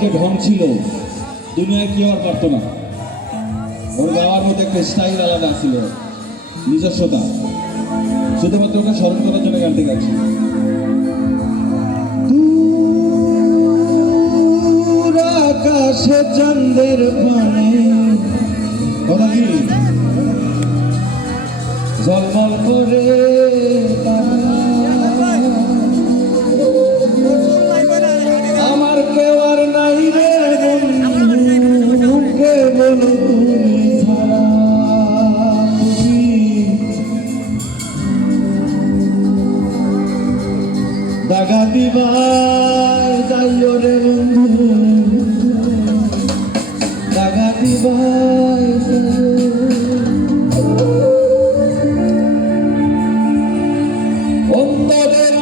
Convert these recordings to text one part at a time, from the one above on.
যে ঢং ছিল দুনিয়ায় কেউ আর পারতো না। ওর গাওয়ার মধ্যে একটা স্টাইল আলাদা ছিল, নিজস্বতা। শুধুমাত্র ওকে স্মরণ করার জন্য গানটি গাচ্ছি। আকাশে চাঁদের পানে কথা কি ঝলমল করে আমার কেউ আর নাই রে বন্ধু, কেবল তুমি ছাড়া। দাগা দিবাই যাইও রে বন্ধু, দাগা দিবাই অন্তরের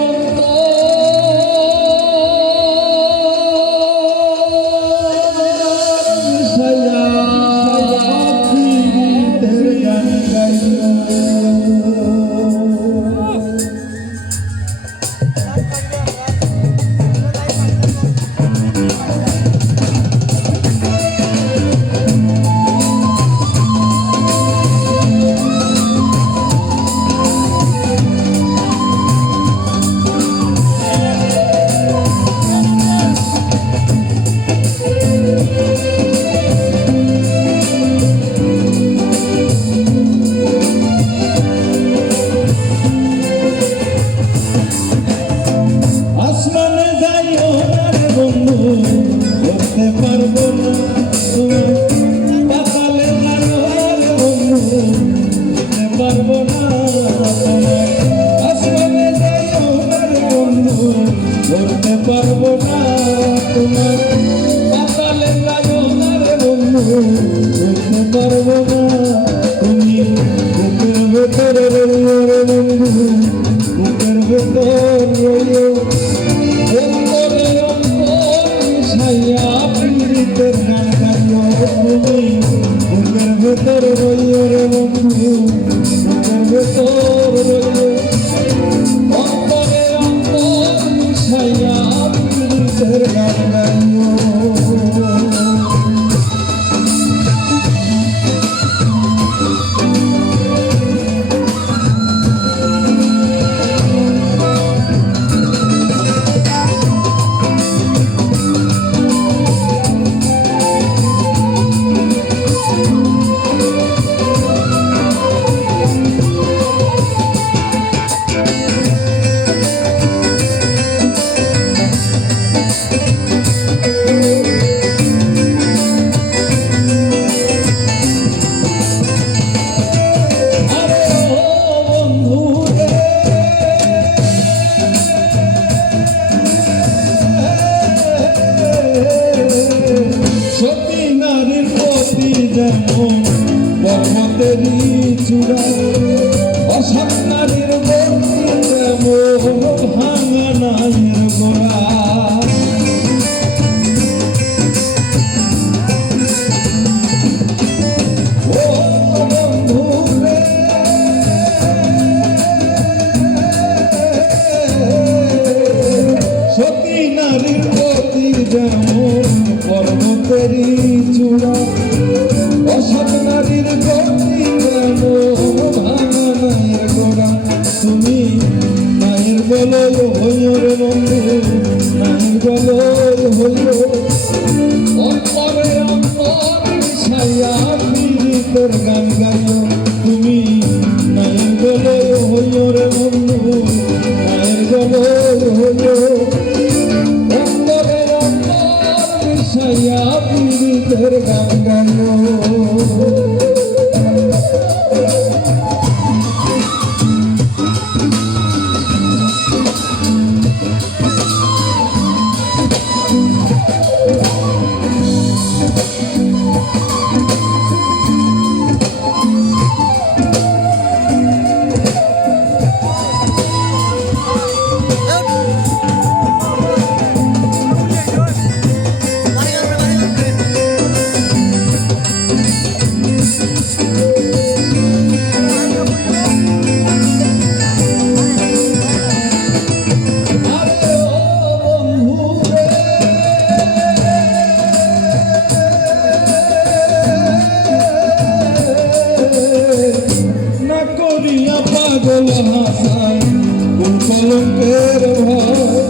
কলঙ্কের ভয়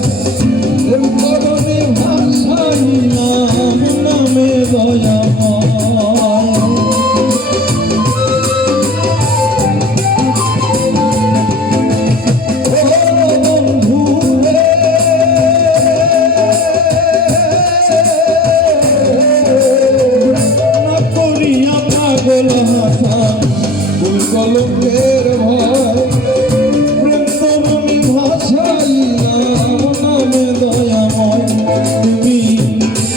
প্রেম করণে ভাষাই নাম নামে দয়াময় বন্ধু রে না করিয়া পাগল হাসান ফুল কলঙ্কের ভয় প্রেম করণে ভাষাই নাম নামে দয়াময় তুমি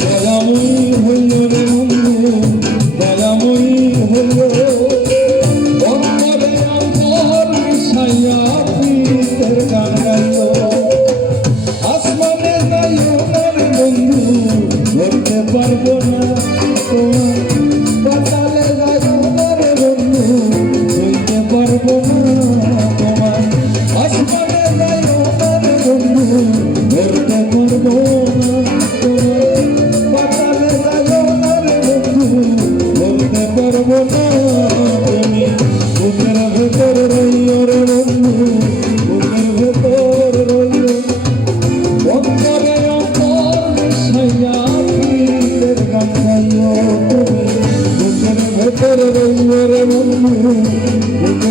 দয়াময়ী হইল রে বন্ধু দয়াময়ী হইল অন্তরে অন্তর মিশাইয়া প্রীতের গান গাইল আসমানে যাইও না রে বন্ধু ধরতে পারবো না তোমার পাতালে যাইও না রে বন্ধু ধরতে পারবো না তোমার আসমানে যাইও না রে বন্ধু ধরতে পারবো না তোমার পাতালে যাইও না রে বন্ধু ধরতে পারবো না তুমি বুকের ভেতর রইও রে বন্ধু বুকের ভেতর রইও অন্তরে অন্তর মিশাইয়া প্রীতের গান গাইও তুমি বুকের ভেতর রইও রে বন্ধু বুকের